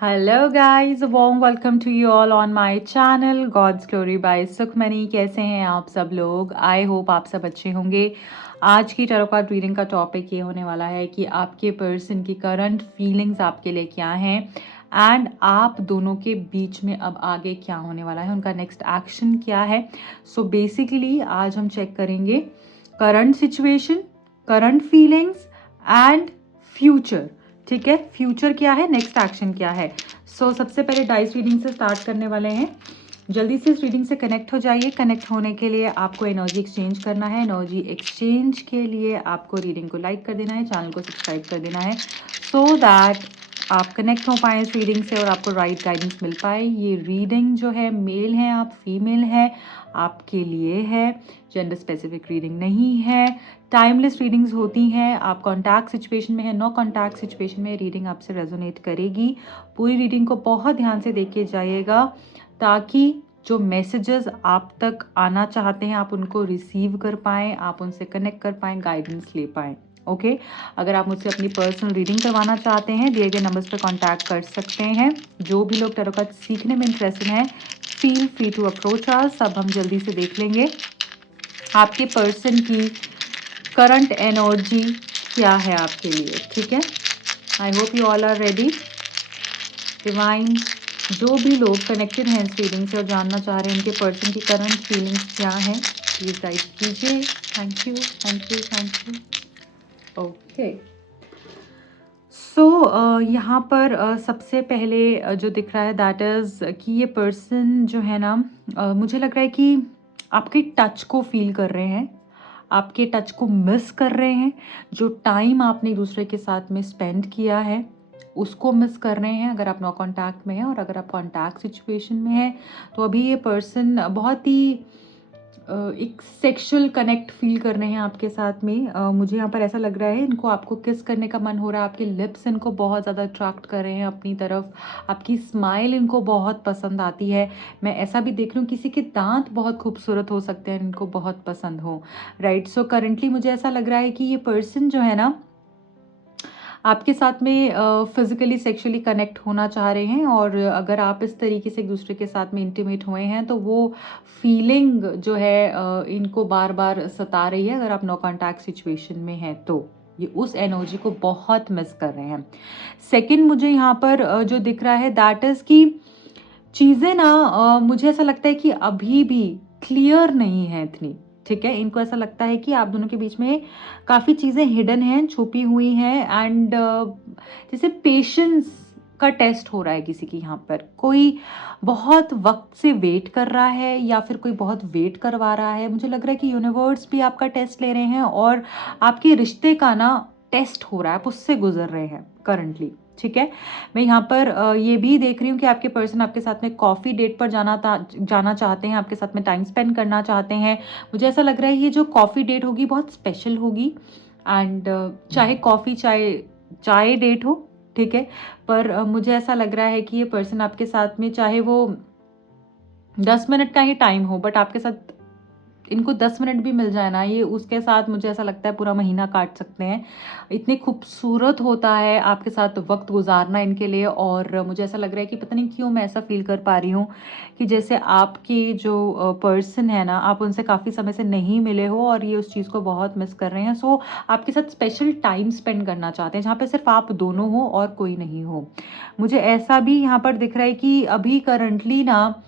Hello guys, a warm welcome to you all on my channel God's Glory by Sukhmani. कैसे हैं आप सब लोग? आई होप आप सब अच्छे होंगे। आज की टैरो कार्ड रीडिंग का टॉपिक ये होने वाला है कि आपके पर्सन की करंट फीलिंग्स आपके लिए क्या हैं एंड आप दोनों के बीच में अब आगे क्या होने वाला है, उनका नेक्स्ट एक्शन क्या है। सो बेसिकली आज हम चेक करेंगे current situation, current feelings and future. ठीक है, फ्यूचर क्या है, नेक्स्ट एक्शन क्या है। सो सबसे पहले डाइस रीडिंग से स्टार्ट करने वाले हैं। जल्दी से इस रीडिंग से कनेक्ट हो जाइए। कनेक्ट होने के लिए आपको एनर्जी एक्सचेंज करना है। एनर्जी एक्सचेंज के लिए आपको रीडिंग को लाइक कर देना है, चैनल को सब्सक्राइब कर देना है सो दैट आप कनेक्ट हो पाए इस रीडिंग से और आपको राइट गाइडेंस मिल पाए। ये रीडिंग जो है, मेल है आप फीमेल है, आपके लिए है, जेंडर स्पेसिफिक रीडिंग नहीं है। टाइमलेस रीडिंग्स होती हैं। आप कॉन्टैक्ट सिचुएशन में है, नो कॉन्टैक्ट सिचुएशन में रीडिंग आपसे रेजोनेट करेगी। पूरी रीडिंग को बहुत ध्यान से देख के जाइएगा ताकि जो मैसेजेस आप तक आना चाहते हैं आप उनको रिसीव कर पाएँ, आप उनसे कनेक्ट कर पाएँ, गाइडेंस ले पाएँ। ओके अगर आप मुझसे अपनी पर्सनल रीडिंग करवाना चाहते हैं, दिए गए नंबर्स पर कांटेक्ट कर सकते हैं। जो भी लोग टैरो कार्ड सीखने में इंटरेस्टेड हैं, feel free to approach us. अब हम जल्दी से देख लेंगे आपके पर्सन की करंट एनर्जी क्या है आपके लिए। ठीक है, I hope you all are ready. Divine, जो भी लोग कनेक्टेड हैं इस रीडिंग से और जानना चाह रहे हैं उनके पर्सन की करंट फीलिंग्स क्या हैं, प्लीज गाइड कीजिए। Thank you, thank you, thank you. Okay so यहाँ पर सबसे पहले जो दिख रहा है दैट इज़ कि ये पर्सन जो है ना, मुझे लग रहा है कि आपके टच को फील कर रहे हैं, आपके टच को मिस कर रहे हैं। जो टाइम आपने एक दूसरे के साथ में स्पेंड किया है उसको मिस कर रहे हैं अगर आप नो कॉन्टैक्ट में हैं। और अगर आप कॉन्टैक्ट सिचुएशन में हैं तो अभी ये पर्सन बहुत ही एक सेक्सुअल कनेक्ट फील कर रहे हैं आपके साथ में। मुझे यहाँ पर ऐसा लग रहा है इनको आपको किस करने का मन हो रहा है। आपके लिप्स इनको बहुत ज़्यादा अट्रैक्ट कर रहे हैं अपनी तरफ, आपकी स्माइल इनको बहुत पसंद आती है। मैं ऐसा भी देख रही हूँ किसी के दांत बहुत खूबसूरत हो सकते हैं, इनको बहुत पसंद हो। राइट, सो करंटली मुझे ऐसा लग रहा है कि ये पर्सन जो है ना आपके साथ में फिजिकली सेक्सुअली कनेक्ट होना चाह रहे हैं। और अगर आप इस तरीके से एक दूसरे के साथ में इंटीमेट हुए हैं तो वो फीलिंग जो है इनको बार बार सता रही है। अगर आप नो कॉन्टैक्ट सिचुएशन में हैं तो ये उस एनर्जी को बहुत मिस कर रहे हैं। सेकंड मुझे यहाँ पर जो दिख रहा है दैट इज़ कि चीज़ें ना मुझे ऐसा लगता है कि अभी भी क्लियर नहीं है इतनी। ठीक है, इनको ऐसा लगता है कि आप दोनों के बीच में काफ़ी चीज़ें हिडन हैं, छुपी हुई हैं एंड जैसे पेशेंस का टेस्ट हो रहा है किसी की। यहाँ पर कोई बहुत वक्त से वेट कर रहा है या फिर कोई बहुत वेट करवा रहा है। मुझे लग रहा है कि यूनिवर्स भी आपका टेस्ट ले रहे हैं और आपके रिश्ते का ना टेस्ट हो रहा है, आप उससे गुजर रहे हैं करंटली। ठीक है, मैं यहाँ पर ये भी देख रही हूँ कि आपके पर्सन आपके साथ में कॉफ़ी डेट पर जाना चाहते हैं, आपके साथ में टाइम स्पेंड करना चाहते हैं। मुझे ऐसा लग रहा है ये जो कॉफ़ी डेट होगी बहुत स्पेशल होगी एंड चाहे कॉफ़ी चाय चाय डेट हो, ठीक है, पर मुझे ऐसा लग रहा है कि ये पर्सन आपके साथ में चाहे वो 10 मिनट का ही टाइम हो बट आपके साथ इनको 10 मिनट भी मिल जाए ना, ये उसके साथ मुझे ऐसा लगता है पूरा महीना काट सकते हैं। इतनी खूबसूरत होता है आपके साथ वक्त गुजारना इनके लिए। और मुझे ऐसा लग रहा है कि पता नहीं क्यों मैं ऐसा फील कर पा रही हूँ कि जैसे आपके जो पर्सन है ना, आप उनसे काफ़ी समय से नहीं मिले हो और ये उस चीज़ को बहुत मिस कर रहे हैं। सो आपके साथ स्पेशल टाइम स्पेंड करना चाहते हैं जहाँ पर सिर्फ आप दोनों हो और कोई नहीं हो। मुझे ऐसा भी यहाँ पर दिख रहा है कि अभी करंटली ना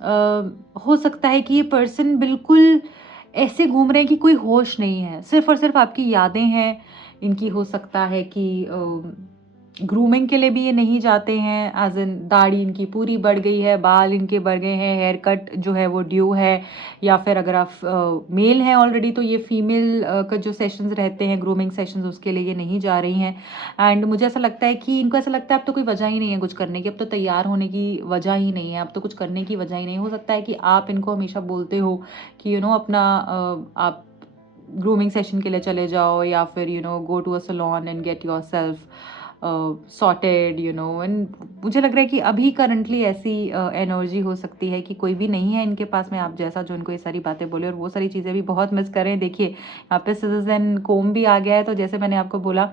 हो सकता है कि ये पर्सन बिल्कुल ऐसे घूम रहे हैं कि कोई होश नहीं है, सिर्फ और सिर्फ आपकी यादें हैं इनकी। हो सकता है कि ग्रूमिंग के लिए भी ये नहीं जाते हैं, एज इन दाढ़ी इनकी पूरी बढ़ गई है, बाल इनके बढ़ गए हैं, हेयर कट जो है वो ड्यू है। या फिर अगर आप मेल हैं ऑलरेडी तो ये फीमेल का जो सेशंस रहते हैं ग्रूमिंग सेशंस उसके लिए ये नहीं जा रही हैं। एंड मुझे ऐसा लगता है कि इनको ऐसा लगता है अब तो कोई वजह ही नहीं है कुछ करने की, अब तो तैयार होने की वजह ही नहीं है, अब तो कुछ करने की वजह ही नहीं। हो सकता है कि आप इनको हमेशा बोलते हो कि अपना आप ग्रूमिंग सेशन के लिए चले जाओ या फिर go to a salon and get yourself sorted and मुझे लग रहा है कि अभी करंटली ऐसी एनर्जी हो सकती है कि कोई भी नहीं है इनके पास में आप जैसा जो इनको ये सारी बातें बोले और वो सारी चीज़ें भी बहुत मिस कर रहे हैं। देखिए यहाँ पे सिजर्स एंड कोम भी आ गया है, तो जैसे मैंने आपको बोला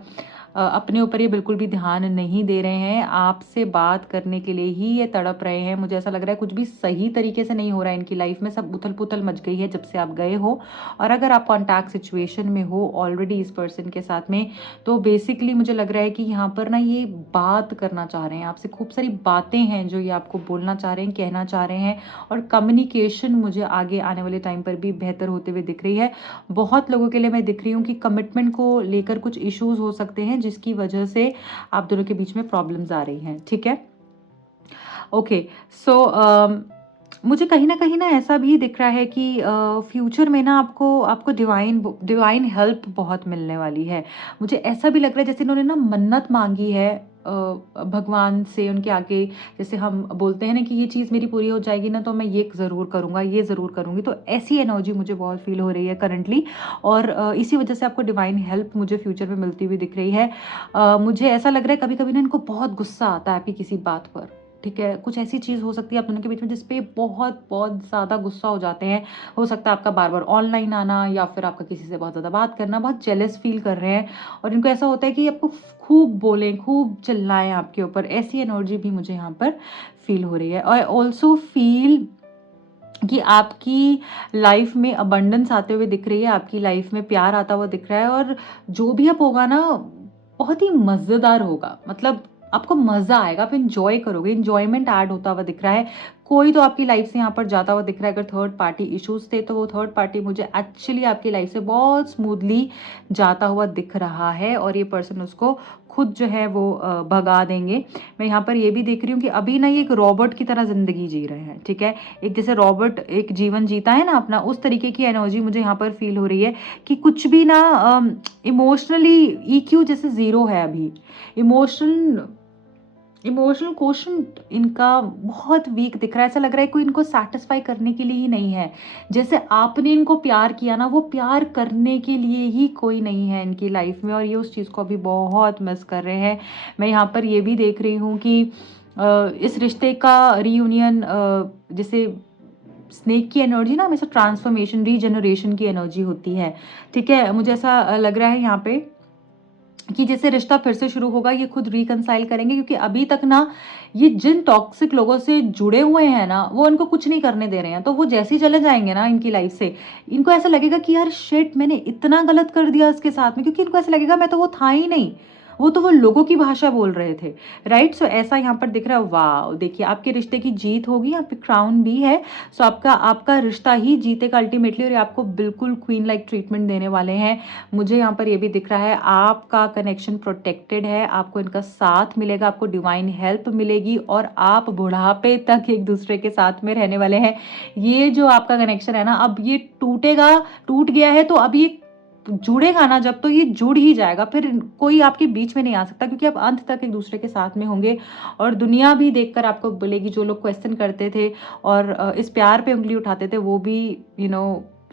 अपने ऊपर ये बिल्कुल भी ध्यान नहीं दे रहे हैं, आपसे बात करने के लिए ही ये तड़प रहे हैं। मुझे ऐसा लग रहा है कुछ भी सही तरीके से नहीं हो रहा है इनकी लाइफ में, सब उथल-पुथल मच गई है जब से आप गए हो। और अगर आप कॉन्टैक्ट सिचुएशन में हो ऑलरेडी इस पर्सन के साथ में, तो बेसिकली मुझे लग रहा है कि यहाँ पर ना ये बात करना चाह रहे हैं आपसे, खूब सारी बातें हैं जो ये आपको बोलना चाह रहे हैं, कहना चाह रहे हैं। और कम्युनिकेशन मुझे आगे आने वाले टाइम पर भी बेहतर होते हुए दिख रही है। बहुत लोगों के लिए मैं दिख रही हूँ कि कमिटमेंट को लेकर कुछ इश्यूज हो सकते हैं जिसकी वजह से आप दोनों के बीच में प्रॉब्लम्स आ रही हैं, ठीक है। ओके, सो मुझे कहीं ना ऐसा भी दिख रहा है कि फ्यूचर में ना आपको आपको डिवाइन डिवाइन हेल्प बहुत मिलने वाली है। मुझे ऐसा भी लग रहा है जैसे इन्होंने ना मन्नत मांगी है भगवान से उनके आगे। जैसे हम बोलते हैं ना कि ये चीज़ मेरी पूरी हो जाएगी ना तो मैं ये ज़रूर करूँगा, ये ज़रूर करूँगी, तो ऐसी एनर्जी मुझे बहुत फील हो रही है करंटली। और इसी वजह से आपको डिवाइन हेल्प मुझे फ्यूचर में मिलती हुई दिख रही है। मुझे ऐसा लग रहा है कभी कभी ना इनको बहुत गुस्सा आता है आपकी किसी बात पर, ठीक है। कुछ ऐसी चीज़ हो सकती है आप दोनों के बीच में जिसपे बहुत बहुत ज़्यादा गुस्सा हो जाते हैं। हो सकता है आपका बार बार ऑनलाइन आना या फिर आपका किसी से बहुत ज़्यादा बात करना, बहुत जेलस फील कर रहे हैं। और इनको ऐसा होता है कि आपको खूब बोलें, खूब चिल्लाएं आपके ऊपर, ऐसी एनर्जी भी मुझे यहाँ पर फील हो रही है। और ऑल्सो फील कि आपकी लाइफ में अबंडेंस आते हुए दिख रही है, आपकी लाइफ में प्यार आता हुआ दिख रहा है। और जो भी अब होगा ना बहुत ही मज़ेदार होगा, मतलब आपको मज़ा आएगा, आप इंजॉय करोगे, इंजॉयमेंट ऐड होता हुआ दिख रहा है। कोई तो आपकी लाइफ से यहाँ पर जाता हुआ दिख रहा है। अगर थर्ड पार्टी इश्यूज थे तो वो थर्ड पार्टी मुझे एक्चुअली आपकी लाइफ से बहुत स्मूथली जाता हुआ दिख रहा है और ये पर्सन उसको खुद जो है वो भगा देंगे। मैं यहाँ पर ये भी देख रही हूँ कि अभी ना ये एक रॉबोट की तरह ज़िंदगी जी रहे हैं, ठीक है। एक जैसे रॉबोट एक जीवन जीता है ना अपना, उस तरीके की एनर्जी मुझे यहाँ पर फील हो रही है कि कुछ भी ना इमोशनली ईक्यू जैसे ज़ीरो है अभी। इमोशनल क्वोशंट इनका बहुत वीक दिख रहा है। ऐसा लग रहा है कोई इनको सेटिस्फाई करने के लिए ही नहीं है। जैसे आपने इनको प्यार किया ना, वो प्यार करने के लिए ही कोई नहीं है इनकी लाइफ में और ये उस चीज़ को अभी बहुत मिस कर रहे हैं। मैं यहाँ पर ये भी देख रही हूँ कि इस रिश्ते का रीयूनियन जैसे स्नेक की एनर्जी ना हमेशा ट्रांसफॉर्मेशन रीजनरेशन की एनर्जी होती है, ठीक है। मुझे ऐसा लग रहा है यहाँ पे कि जैसे रिश्ता फिर से शुरू होगा, ये खुद रिकंसाइल करेंगे क्योंकि अभी तक ना ये जिन टॉक्सिक लोगों से जुड़े हुए हैं ना वो इनको कुछ नहीं करने दे रहे हैं। तो वो जैसे ही चले जाएंगे ना इनकी लाइफ से, इनको ऐसा लगेगा कि यार शिट मैंने इतना गलत कर दिया इसके साथ में, क्योंकि इनको ऐसा लगेगा मैं तो वो था ही नहीं, वो तो वो लोगों की भाषा बोल रहे थे, राइट। सो ऐसा यहाँ पर दिख रहा है। वाह, देखिए आपके रिश्ते की जीत होगी, यहाँ पे क्राउन भी है। सो आपका आपका रिश्ता ही जीतेगा अल्टीमेटली और ये आपको बिल्कुल क्वीन लाइक ट्रीटमेंट देने वाले हैं। मुझे यहाँ पर ये भी दिख रहा है आपका कनेक्शन प्रोटेक्टेड है, आपको इनका साथ मिलेगा, आपको डिवाइन हेल्प मिलेगी और आप बुढ़ापे तक एक दूसरे के साथ में रहने वाले हैं। ये जो आपका कनेक्शन है ना, अब ये टूटेगा, टूट गया है तो अब ये जुड़ेगा ना, जब तो ये जुड़ ही जाएगा, फिर कोई आपके बीच में नहीं आ सकता क्योंकि आप अंत तक एक दूसरे के साथ में होंगे। और दुनिया भी देखकर आपको बोलेगी, जो लोग क्वेश्चन करते थे और इस प्यार पे उंगली उठाते थे वो भी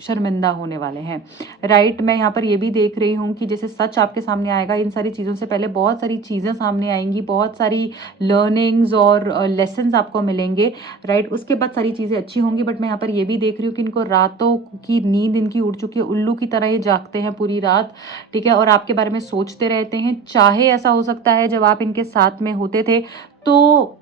शर्मिंदा होने वाले हैं, राइट। मैं यहाँ पर ये भी देख रही हूँ कि जैसे सच आपके सामने आएगा, इन सारी चीज़ों से पहले बहुत सारी चीज़ें सामने आएंगी, बहुत सारी लर्निंग्स और लेसन्स आपको मिलेंगे, राइट। उसके बाद सारी चीज़ें अच्छी होंगी। बट मैं यहाँ पर ये भी देख रही हूँ कि इनको रातों की नींद इनकी उड़ चुकी है, उल्लू की तरह ये जागते हैं पूरी रात, ठीक है, और आपके बारे में सोचते रहते हैं। चाहे ऐसा हो सकता है जब आप इनके साथ में होते थे तो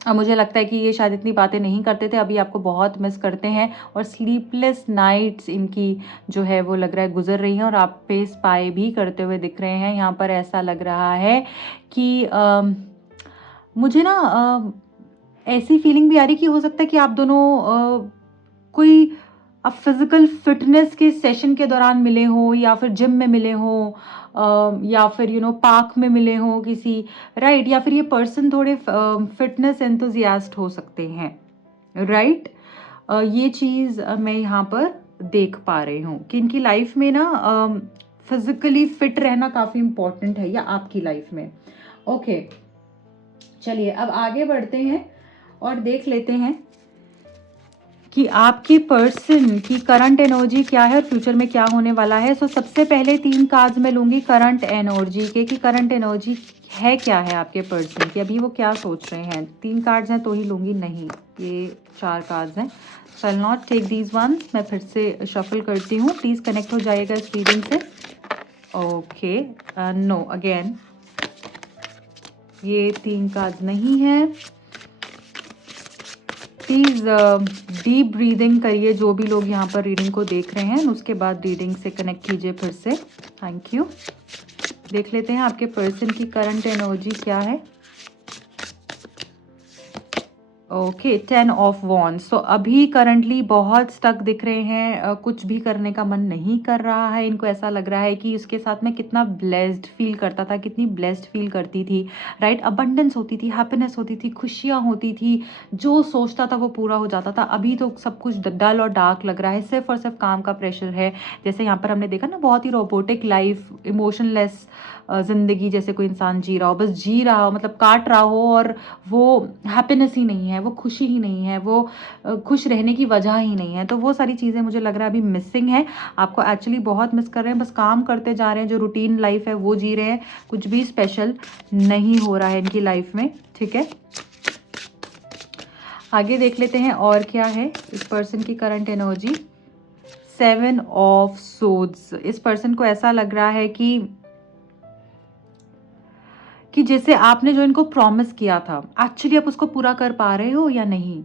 अब मुझे लगता है कि ये शायद इतनी बातें नहीं करते थे, अभी आपको बहुत मिस करते हैं और स्लीपलेस नाइट्स इनकी जो है वो लग रहा है गुजर रही हैं और आप पे स्पाई भी करते हुए दिख रहे हैं। यहाँ पर ऐसा लग रहा है कि मुझे ना ऐसी फीलिंग भी आ रही कि हो सकता है कि आप दोनों कोई आप फिजिकल फिटनेस के सेशन के दौरान मिले हो या फिर जिम में मिले हो या फिर पार्क में मिले हो किसी, राइट। या फिर ये पर्सन थोड़े फिटनेस एंथुजियास्ट हो सकते हैं, राइट। ये चीज़ मैं यहाँ पर देख पा रही हूँ कि इनकी लाइफ में ना फिजिकली फिट रहना काफ़ी इम्पोर्टेंट है या आपकी लाइफ में। ओके, चलिए अब आगे बढ़ते हैं और देख लेते हैं कि आपके पर्सन की करंट एनर्जी क्या है और फ्यूचर में क्या होने वाला है। सो सबसे पहले 3 कार्ड्स मैं लूंगी करंट एनर्जी के, कि करंट एनर्जी है क्या है आपके पर्सन की, अभी वो क्या सोच रहे हैं। 3 कार्ड्स हैं तो ही लूंगी, नहीं ये 4 कार्ड्स हैं। So I will not take these one, मैं फिर से शफल करती हूँ, प्लीज़ कनेक्ट हो जाइएगा इस रीडिंग से। ओके, नो अगेन ये 3 कार्ड नहीं है। प्लीज़ डीप ब्रीदिंग करिए जो भी लोग यहाँ पर रीडिंग को देख रहे हैं, उसके बाद रीडिंग से कनेक्ट कीजिए फिर से। Thank you. देख लेते हैं आपके पर्सन की करंट एनर्जी क्या है। Okay, 10 of wands. तो अभी करंटली बहुत स्टक दिख रहे हैं, कुछ भी करने का मन नहीं कर रहा है। इनको ऐसा लग रहा है कि उसके साथ में कितना ब्लेस्ड फील करता था, कितनी ब्लेस्ड फील करती थी, राइट। अबंडेंस होती थी, हैप्पीनेस होती थी, खुशियाँ होती थी, जो सोचता था वो पूरा हो जाता था। अभी तो सब कुछ डल और डार्क लग रहा है, सिर्फ और सिर्फ काम का प्रेशर है। जैसे यहाँ पर हमने देखा ना, बहुत ही रोबोटिक लाइफ, इमोशनलेस ज़िंदगी, जैसे कोई इंसान जी रहा हो, बस जी रहा हो, मतलब काट रहा हो, और वो हैप्पीनेस ही नहीं है, वो खुशी ही नहीं है, वो खुश रहने की वजह ही नहीं है। तो वो सारी चीज़ें मुझे लग रहा है अभी मिसिंग है। आपको एक्चुअली बहुत मिस कर रहे हैं, बस काम करते जा रहे हैं, जो रूटीन लाइफ है वो जी रहे हैं, कुछ भी स्पेशल नहीं हो रहा है इनकी लाइफ में, ठीक है। आगे देख लेते हैं और क्या है इस पर्सन की करंट एनर्जी। 7 of swords. इस पर्सन को ऐसा लग रहा है कि जैसे आपने जो इनको प्रॉमिस किया था, एक्चुअली आप उसको पूरा कर पा रहे हो या नहीं।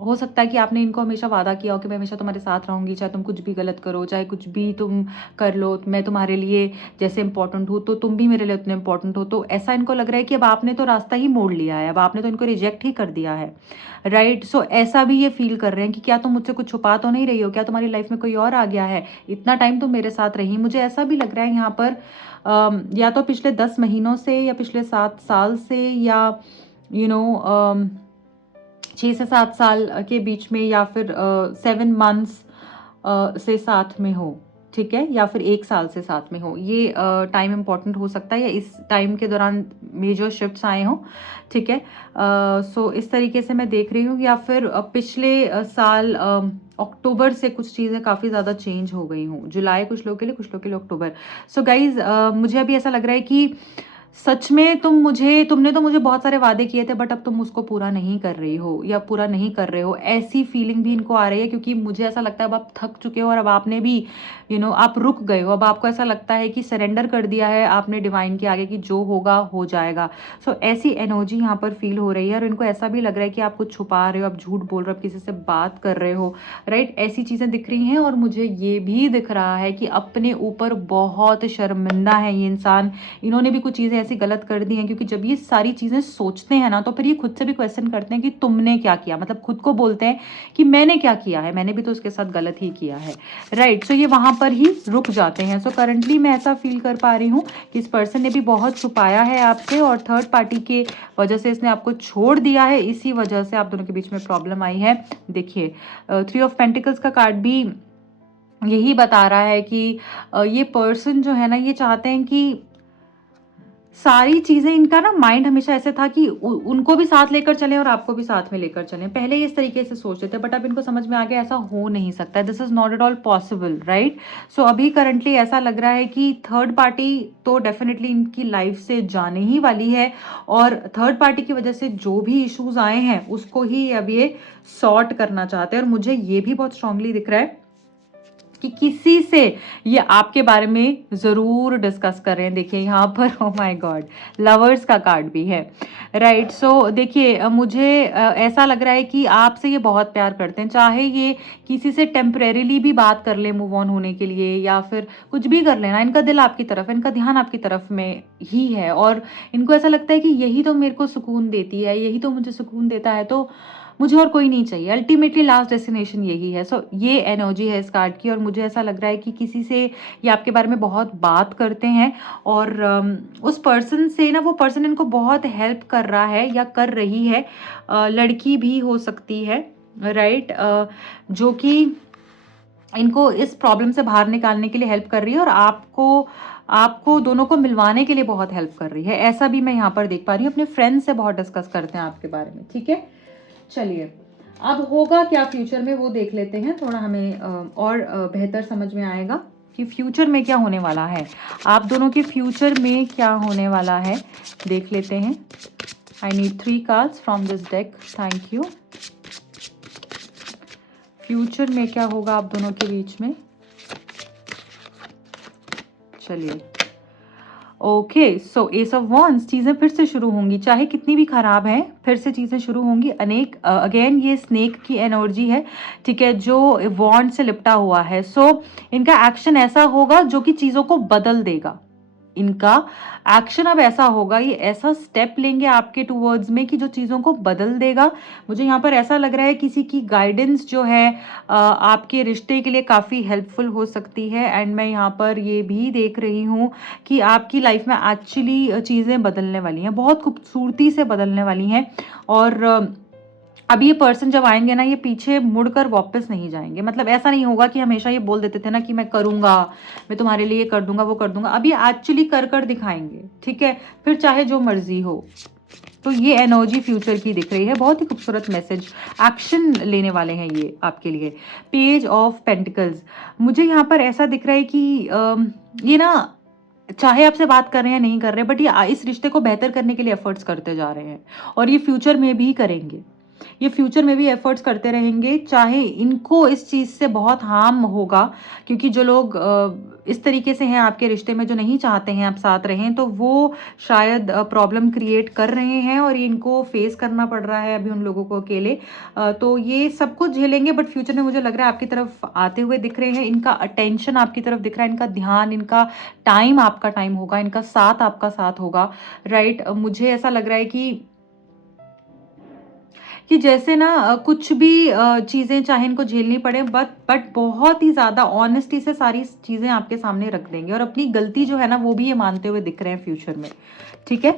हो सकता है कि आपने इनको हमेशा वादा किया हो कि मैं हमेशा तुम्हारे साथ रहूंगी, चाहे तुम कुछ भी गलत करो, चाहे कुछ भी तुम कर लो, मैं तुम्हारे लिए जैसे इंपॉर्टेंट हूँ तो तुम भी मेरे लिए उतने इंपॉर्टेंट हो। तो ऐसा इनको लग रहा है कि अब आपने तो रास्ता ही मोड़ लिया है, अब आपने तो इनको रिजेक्ट ही कर दिया है, राइट। सो ऐसा भी ये फील कर रहे हैं कि क्या तुम मुझसे कुछ छुपा तो नहीं रही हो, क्या तुम्हारी लाइफ में कोई और आ गया है, इतना टाइम तुम मेरे साथ रही। मुझे ऐसा भी लग रहा है यहाँ पर या तो पिछले 10 महीनों से, या पिछले 7 साल से, या 6 से 7 साल के बीच में, या फिर 7 मंथ्स से साथ में हो, ठीक है, या फिर 1 साल से साथ में हो। ये टाइम इंपॉर्टेंट हो सकता है, या इस टाइम के दौरान मेजर शिफ्ट्स आए हों, ठीक है। सो इस तरीके से मैं देख रही हूँ, या फिर पिछले साल अक्टूबर से कुछ चीज़ें काफ़ी ज़्यादा चेंज हो गई हूँ। जुलाई कुछ लोगों के लिए, कुछ लोगों के लिए अक्टूबर। सो गाइज, मुझे अभी ऐसा लग रहा है कि सच में तुमने तो मुझे बहुत सारे वादे किए थे, बट अब तुम उसको पूरा नहीं कर रही हो, या पूरा नहीं कर रहे हो, ऐसी फीलिंग भी इनको आ रही है। क्योंकि मुझे ऐसा लगता है अब आप थक चुके हो, और अब आपने भी आप रुक गए हो। अब आपको ऐसा लगता है कि सरेंडर कर दिया है आपने डिवाइन के आगे, कि जो होगा हो जाएगा। सो ऐसी एनर्जी यहाँ पर फील हो रही है, और इनको ऐसा भी लग रहा है कि आप कुछ छुपा रहे हो, आप झूठ बोल रहे हो, आप किसी से बात कर रहे हो, राइट। ऐसी चीज़ें दिख रही हैं। और मुझे ये भी दिख रहा है कि अपने ऊपर बहुत शर्मिंदा है ये इंसान। इन्होंने भी कुछ चीज़ें ऐसी गलत कर दी हैं, क्योंकि जब ये सारी चीज़ें सोचते हैं ना, तो फिर ये खुद से भी क्वेश्चन करते हैं कि तुमने क्या किया, मतलब खुद को बोलते हैं कि मैंने क्या किया है, मैंने भी तो उसके साथ गलत ही किया है, राइट। सो ये वहां पर ही रुक जाते हैं। सो करंटली मैं ऐसा फील कर पा रही हूँ कि इस पर्सन ने भी बहुत छुपाया है आपसे, और थर्ड पार्टी के वजह से इसने आपको छोड़ दिया है, इसी वजह से आप दोनों के बीच में प्रॉब्लम आई है। देखिए, 3 ऑफ पेंटिकल्स का कार्ड भी यही बता रहा है कि ये पर्सन जो है ना, ये चाहते हैं कि सारी चीज़ें, इनका ना माइंड हमेशा ऐसे था कि उनको भी साथ लेकर चलें और आपको भी साथ में लेकर चलें। पहले ये इस तरीके से सोचते थे, बट अब इनको समझ में आ गया ऐसा हो नहीं सकता। This is not at all possible, right. So अभी करंटली ऐसा लग रहा है कि थर्ड पार्टी तो डेफिनेटली इनकी लाइफ से जाने ही वाली है, और थर्ड पार्टी की वजह से जो भी इश्यूज आए हैं उसको ही अब ये सॉर्ट करना चाहते हैं। और मुझे ये भी बहुत स्ट्रांगली दिख रहा है कि किसी से ये आपके बारे में ज़रूर डिस्कस कर रहे हैं। देखिए यहाँ पर, ओ माय गॉड, लवर्स का कार्ड भी है, राइट। सो देखिए, मुझे ऐसा लग रहा है कि आपसे ये बहुत प्यार करते हैं, चाहे ये किसी से टेम्परेरीली भी बात कर ले मूव ऑन होने के लिए, या फिर कुछ भी कर लेना, इनका दिल आपकी तरफ, इनका ध्यान आपकी तरफ में ही है। और इनको ऐसा लगता है कि यही तो मेरे को सुकून देती है, यही तो मुझे सुकून देता है, तो मुझे और कोई नहीं चाहिए। अल्टीमेटली लास्ट डेस्टिनेशन यही है। सो ये एनर्जी है इस कार्ड की, और मुझे ऐसा लग रहा है कि किसी से ये आपके बारे में बहुत बात करते हैं, और उस पर्सन से ना, वो पर्सन इनको बहुत हेल्प कर रहा है या कर रही है। लड़की भी हो सकती है, राइट, जो कि इनको इस प्रॉब्लम से बाहर निकालने के लिए हेल्प कर रही है, और आपको दोनों को मिलवाने के लिए बहुत हेल्प कर रही है। ऐसा भी मैं यहाँ पर देख पा रही हूँ। अपने फ्रेंड से बहुत डिस्कस करते हैं आपके बारे में, ठीक है। चलिए, अब होगा क्या फ्यूचर में वो देख लेते हैं, थोड़ा हमें और बेहतर समझ में आएगा कि फ्यूचर में क्या होने वाला है। आप दोनों के फ्यूचर में क्या होने वाला है देख लेते हैं। I need 3 cards from this deck, thank you. Future में क्या होगा आप दोनों के बीच में। चलिए, okay so S of wands, चीज़ें फिर से शुरू होंगी, चाहे कितनी भी खराब हैं फिर से चीज़ें शुरू होंगी। अनेक अगेन ये स्नेक की एनर्जी है, ठीक है, जो वॉन्ड से लिपटा हुआ है। सो इनका एक्शन ऐसा होगा जो कि चीज़ों को बदल देगा। इनका एक्शन अब ऐसा होगा, ये ऐसा स्टेप लेंगे आपके टूवर्ड्स में कि जो चीज़ों को बदल देगा। मुझे यहाँ पर ऐसा लग रहा है किसी की गाइडेंस जो है आपके रिश्ते के लिए काफ़ी हेल्पफुल हो सकती है। एंड मैं यहाँ पर ये भी देख रही हूँ कि आपकी लाइफ में एक्चुअली चीज़ें बदलने वाली हैं, बहुत खूबसूरती से बदलने वाली हैं। और अब ये पर्सन जब आएंगे ना, ये पीछे मुड़कर वापस नहीं जाएंगे। मतलब ऐसा नहीं होगा कि हमेशा ये बोल देते थे ना कि मैं करूंगा, मैं तुम्हारे लिए कर दूंगा, वो कर दूंगा। अब ये एक्चुअली कर कर दिखाएंगे, ठीक है, फिर चाहे जो मर्जी हो। तो ये एनर्जी फ्यूचर की दिख रही है, बहुत ही खूबसूरत मैसेज, एक्शन लेने वाले हैं ये आपके लिए। पेज ऑफ पेंटिकल्स, मुझे यहाँ पर ऐसा दिख रहा है कि ये ना चाहे आपसे बात कर रहे हैं नहीं कर रहे, बट ये इस रिश्ते को बेहतर करने के लिए एफर्ट्स करते जा रहे हैं, और ये फ्यूचर में भी करेंगे। ये फ्यूचर में भी एफर्ट्स करते रहेंगे, चाहे इनको इस चीज़ से बहुत हार्म होगा, क्योंकि जो लोग इस तरीके से हैं आपके रिश्ते में, जो नहीं चाहते हैं आप साथ रहें, तो वो शायद प्रॉब्लम क्रिएट कर रहे हैं और इनको फेस करना पड़ रहा है अभी उन लोगों को अकेले। तो ये सब कुछ झेलेंगे, बट फ्यूचर में मुझे लग रहा है आपकी तरफ आते हुए दिख रहे हैं। इनका अटेंशन आपकी तरफ दिख रहा है, इनका ध्यान, इनका टाइम आपका टाइम होगा, इनका साथ आपका साथ होगा, राइट। मुझे ऐसा लग रहा है कि जैसे ना कुछ भी चीज़ें चाहे इनको झेलनी पड़े, बट बहुत ही ज़्यादा ऑनेस्टी से सारी चीज़ें आपके सामने रख देंगे, और अपनी गलती जो है ना वो भी ये मानते हुए दिख रहे हैं फ्यूचर में, ठीक है।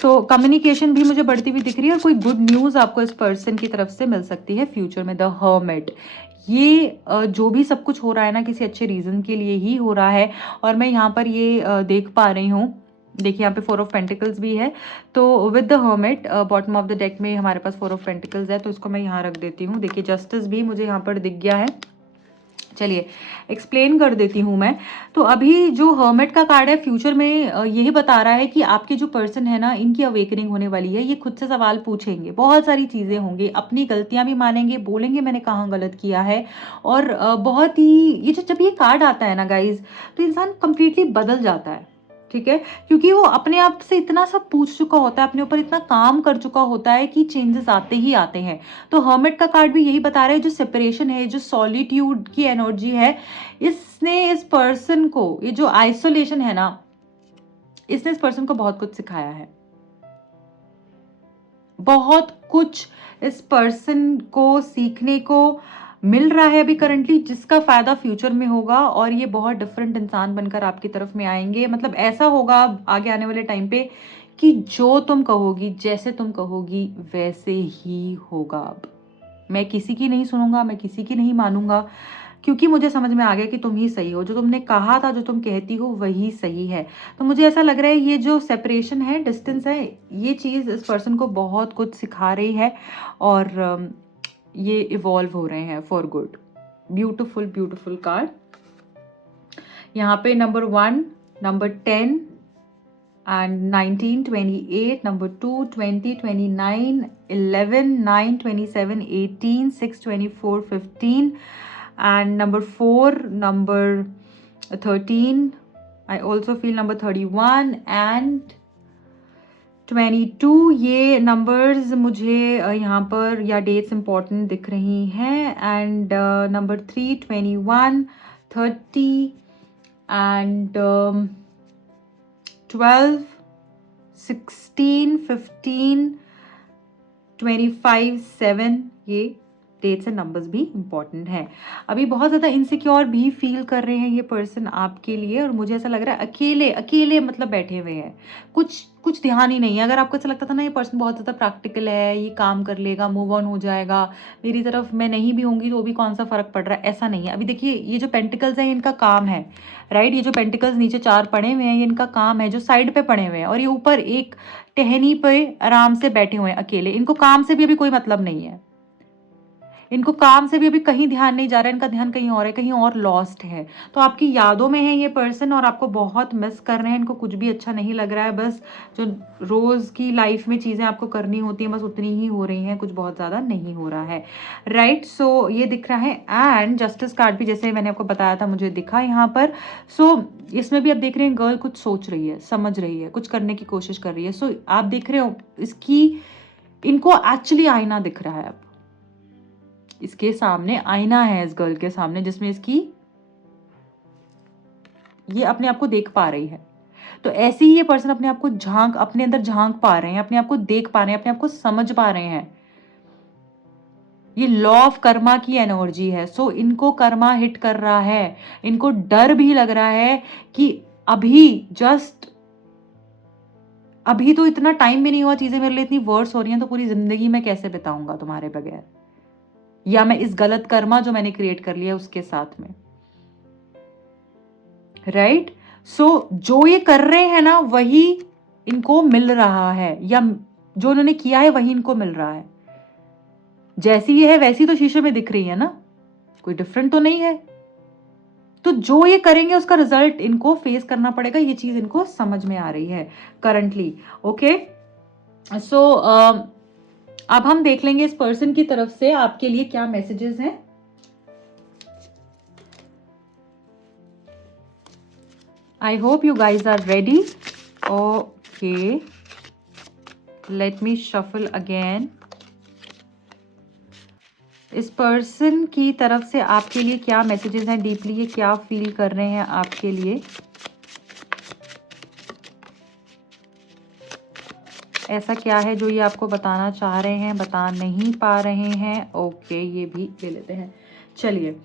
सो कम्युनिकेशन भी मुझे बढ़ती हुई दिख रही है, और कोई गुड न्यूज़ आपको इस पर्सन की तरफ से मिल सकती है फ्यूचर में। द हर्मिट, ये जो भी सब कुछ हो रहा है ना किसी अच्छे रीज़न के लिए ही हो रहा है। और मैं यहाँ पर ये देख पा रही हूँ, देखिए यहाँ पे 4 ऑफ पेंटिकल्स भी है। तो with the hermit bottom of the deck में हमारे पास 4 ऑफ पेंटिकल्स है, तो इसको मैं यहाँ रख देती हूँ। देखिए जस्टिस भी मुझे यहाँ पर दिख गया है। चलिए एक्सप्लेन कर देती हूँ मैं। तो अभी जो हर्मिट का कार्ड है फ्यूचर में यही बता रहा है कि आपके जो पर्सन है ना, इनकी अवेकनिंग होने वाली है। ये खुद से सवाल पूछेंगे, बहुत सारी चीज़ें होंगी, अपनी गलतियां भी मानेंगे, बोलेंगे मैंने कहाँ गलत किया है। और बहुत ही ये जब ये कार्ड आता है ना गाइज, तो इंसान कंप्लीटली बदल जाता है, ठीक है, क्योंकि वो अपने आप से इतना सब पूछ चुका होता है, अपने ऊपर इतना काम कर चुका होता है कि चेंजेस आते ही आते हैं। तो हर्मिट का कार्ड भी यही बता रहा है, जो सेपरेशन है, जो सॉलिट्यूड की एनर्जी है, इसने इस पर्सन को, ये जो आइसोलेशन है ना, इसने इस पर्सन को बहुत कुछ सिखाया है, बहुत कुछ इस पर्सन को सीखने को मिल रहा है अभी करंटली, जिसका फायदा फ्यूचर में होगा। और ये बहुत डिफरेंट इंसान बनकर आपकी तरफ में आएंगे। मतलब ऐसा होगा आगे आने वाले टाइम पे कि जो तुम कहोगी, जैसे तुम कहोगी वैसे ही होगा। अब मैं किसी की नहीं सुनूंगा, मैं किसी की नहीं मानूंगा, क्योंकि मुझे समझ में आ गया कि तुम ही सही हो, जो तुमने कहा था, जो तुम कहती हो वही सही है। तो मुझे ऐसा लग रहा है ये जो सेपरेशन है, डिस्टेंस है, ये चीज़ इस पर्सन को बहुत कुछ सिखा रही है, और ये इवॉल्व हो रहे हैं for good. Beautiful beautiful card. यहाँ पे number 1, number 10 and 19, 28, number 2, 20, 29, 11, 9, 27, 18, 6, 24, 15, and number 4, number 13. I also feel number 31 and 22, ये नंबर्स मुझे यहाँ पर या डेट्स इंपॉर्टेंट दिख रही हैं। एंड नंबर 3, 21, 30 एंड 12, 16, 15, 25, 7, ये डेट्स एंड नंबर्स भी इंपॉर्टेंट हैं। अभी बहुत ज़्यादा इनसिक्योर भी फील कर रहे हैं ये पर्सन आपके लिए, और मुझे ऐसा लग रहा है अकेले अकेले मतलब बैठे हुए हैं, कुछ ध्यान ही नहीं है। अगर आपको ऐसा लगता था ना ये पर्सन बहुत ज़्यादा प्रैक्टिकल है, ये काम कर लेगा, मूव ऑन हो जाएगा, मेरी तरफ मैं नहीं भी होंगी तो भी कौन सा फ़र्क पड़ रहा है, ऐसा नहीं है। अभी देखिए ये जो पेंटिकल्स हैं इनका काम है, राइट। ये जो पेंटिकल्स नीचे 4 पड़े हुए हैं, ये इनका काम है, जो साइड पे पड़े हुए हैं, और ये ऊपर एक टहनी पे आराम से बैठे हुए हैं अकेले। इनको काम से भी अभी कोई मतलब नहीं है, इनको काम से भी अभी कहीं ध्यान नहीं जा रहा है, इनका ध्यान कहीं और है, कहीं और लॉस्ट है। तो आपकी यादों में है ये पर्सन और आपको बहुत मिस कर रहे हैं। इनको कुछ भी अच्छा नहीं लग रहा है, बस जो रोज़ की लाइफ में चीज़ें आपको करनी होती हैं बस उतनी ही हो रही हैं, कुछ बहुत ज़्यादा नहीं हो रहा है, राइट। सो ये दिख रहा है। एंड जस्टिस कार्ड भी जैसे मैंने आपको बताया था मुझे दिखा यहाँ पर। सो इसमें भी आप देख रहे हैं गर्ल कुछ सोच रही है, समझ रही है, कुछ करने की कोशिश कर रही है। सो आप देख रहे हो इसकी, इनको एक्चुअली आईना दिख रहा है। अब इसके सामने आईना है, इस गर्ल के सामने, जिसमें इसकी ये अपने आप को देख पा रही है। तो ऐसे ही ये पर्सन अपने आप को अपने अंदर झांक पा रहे हैं, अपने आप को देख पा रहे हैं, अपने आप को समझ पा रहे हैं। ये लॉ ऑफ कर्मा की एनर्जी है। सो इनको कर्मा हिट कर रहा है, इनको डर भी लग रहा है कि अभी तो इतना टाइम भी नहीं हुआ, चीजें मेरे लिए इतनी वर्स हो रही हैं, तो पूरी जिंदगी मैं कैसे बिताऊंगा तुम्हारे बगैर, या मैं इस गलत कर्मा जो मैंने क्रिएट कर लिया उसके साथ में, राइट। सो जो ये कर रहे हैं ना वही इनको मिल रहा है, या जो उन्होंने किया है वही इनको मिल रहा है। जैसी ये है वैसी तो शीशे में दिख रही है ना, कोई डिफरेंट तो नहीं है। तो जो ये करेंगे उसका रिजल्ट इनको फेस करना पड़ेगा, ये चीज इनको समझ में आ रही है करंटली। ओके, सो अब हम देख लेंगे इस पर्सन की तरफ से आपके लिए क्या मैसेजेस हैं। I hope you guys are ready. Okay, let me shuffle again. इस पर्सन की तरफ से आपके लिए क्या मैसेजेस हैं, डीपली ये क्या फील कर रहे हैं आपके लिए, ऐसा क्या है जो ये आपको बताना चाह रहे हैं, बता नहीं पा रहे हैं। ओके, ये भी ले लेते हैं। चलिए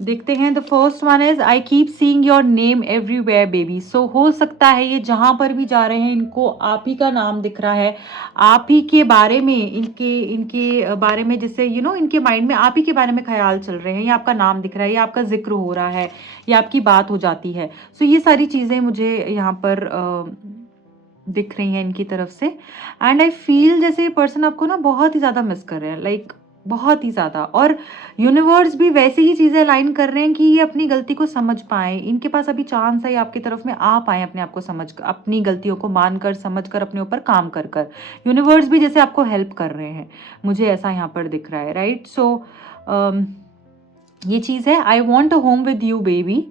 देखते हैं। The first one is I keep seeing your name everywhere baby. So हो सकता है ये जहां पर भी जा रहे हैं इनको आप ही का नाम दिख रहा है, आप ही के बारे में, इनके इनके बारे में, जैसे इनके माइंड में आप ही के बारे में ख्याल चल रहे हैं, ये आपका नाम दिख रहा है, ये आपका जिक्र हो रहा है, ये आपकी बात हो जाती है। सो ये सारी चीज़ें मुझे यहाँ पर दिख रही हैं इनकी तरफ से। एंड आई फील जैसे ये पर्सन आपको ना बहुत ही ज़्यादा मिस कर रहे हैं, लाइक बहुत ही ज़्यादा। और यूनिवर्स भी वैसी ही चीज़ें अलाइन कर रहे हैं कि ये अपनी गलती को समझ पाए, इनके पास अभी चांस है आपकी तरफ में आ पाए, अपने आप को समझ, अपनी गलतियों को मानकर समझकर अपने ऊपर काम कर कर यूनिवर्स भी जैसे आपको हेल्प कर रहे हैं, मुझे ऐसा यहाँ पर दिख रहा है, राइट। सो ये चीज़ है। I want a home with you baby,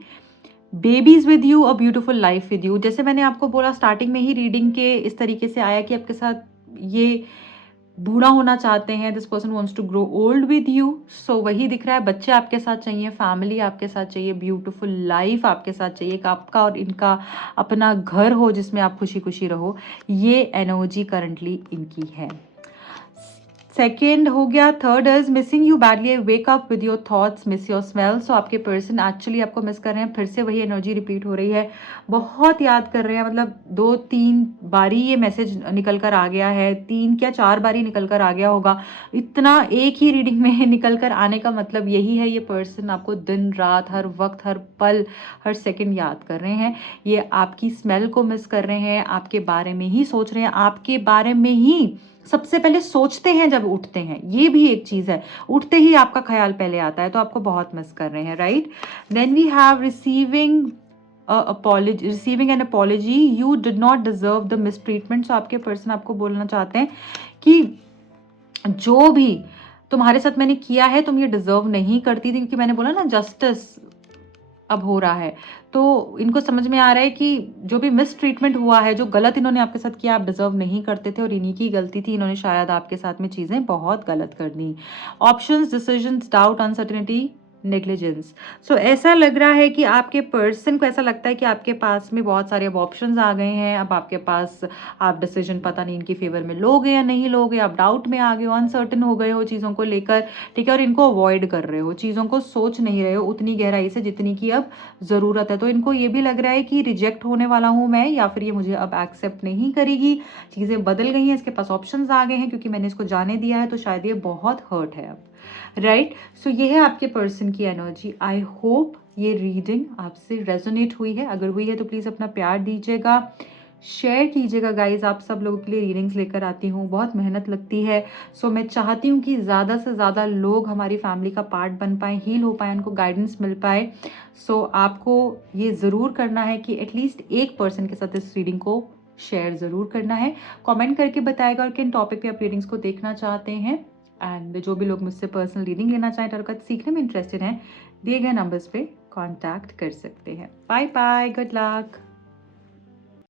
babies with you, a beautiful life with you. जैसे मैंने आपको बोला स्टार्टिंग में ही रीडिंग के इस तरीके से आया कि आपके साथ ये बूढ़ा होना चाहते हैं, this person wants to grow old with you. So वही दिख रहा है, बच्चे आपके साथ चाहिए, फैमिली आपके साथ चाहिए, ब्यूटिफुल लाइफ आपके साथ चाहिए, एक आपका और इनका अपना घर हो जिसमें आप खुशी खुशी रहो, ये एनर्जी करंटली इनकी है। सेकेंड हो गया। Third is missing you badly, wake up with your thoughts, miss your smell. So आपके पर्सन एक्चुअली आपको मिस कर रहे हैं, फिर से वही एनर्जी रिपीट हो रही है, बहुत याद कर रहे हैं, मतलब 2-3 बारी ये मैसेज निकल कर आ गया है, 3 या 4 बारी निकल कर आ गया होगा। इतना एक ही रीडिंग में निकल कर आने का मतलब यही है, ये पर्सन आपको दिन रात, हर वक्त, हर पल, हर सेकंड याद कर रहे हैं। ये आपकी स्मेल को मिस कर रहे हैं, आपके बारे में ही सोच रहे हैं, आपके बारे में ही सबसे पहले सोचते हैं जब उठते हैं, ये भी एक चीज है, उठते ही आपका ख्याल पहले आता है, तो आपको बहुत मिस कर रहे हैं, right. Then we have receiving an apology, you did not deserve the mistreatment. So आपके पर्सन आपको बोलना चाहते हैं कि जो भी तुम्हारे साथ मैंने किया है तुम ये डिजर्व नहीं करती थी, क्योंकि मैंने बोला ना जस्टिस अब हो रहा है, तो इनको समझ में आ रहा है कि जो भी मिस ट्रीटमेंट हुआ है, जो गलत इन्होंने आपके साथ किया, आप डिजर्व नहीं करते थे और इन्हीं की गलती थी, इन्होंने शायद आपके साथ में चीज़ें बहुत गलत कर दी। Options, decisions, doubt, uncertainty, negligence. So ऐसा लग रहा है कि आपके पर्सन को ऐसा लगता है कि आपके पास में बहुत सारे अब ऑप्शंस आ गए हैं, अब आपके पास, आप डिसीजन पता नहीं इनकी फेवर में लोगे या नहीं लोगे, आप डाउट में आ गए हो, अनसर्टन हो गए हो चीज़ों को लेकर, ठीक है, और इनको अवॉइड कर रहे हो, चीज़ों को सोच नहीं रहे हो उतनी गहराई से जितनी की अब ज़रूरत है। तो इनको ये भी लग रहा है कि रिजेक्ट होने वाला हूँ मैं, या फिर ये मुझे अब एक्सेप्ट नहीं करेगी, चीज़ें बदल गई हैं, इसके पास ऑप्शंस आ गए हैं क्योंकि मैंने इसको जाने दिया है, तो शायद ये बहुत हर्ट है अब, राइट। सो ये है आपके पर्सन की एनर्जी। आई होप ये रीडिंग आपसे रेजोनेट हुई है, अगर हुई है तो प्लीज़ अपना प्यार दीजिएगा, शेयर कीजिएगा गाइज़, आप सब लोगों के लिए रीडिंग्स लेकर आती हूँ, बहुत मेहनत लगती है। सो मैं चाहती हूँ कि ज़्यादा से ज़्यादा लोग हमारी फैमिली का पार्ट बन पाएँ, हील हो पाएँ, उनको गाइडेंस मिल पाए। सो आपको ये ज़रूर करना है कि एटलीस्ट एक पर्सन के साथ इस रीडिंग को शेयर ज़रूर करना है। कमेंट करके बताएगा और किन टॉपिक पे आप रीडिंग्स को देखना चाहते हैं। एंड जो भी लोग मुझसे पर्सनल रीडिंग लेना चाहें, टैरो कार्ड सीखने में इंटरेस्टेड हैं, दिए गए नंबर्स पे कांटेक्ट कर सकते हैं। Bye bye, good luck.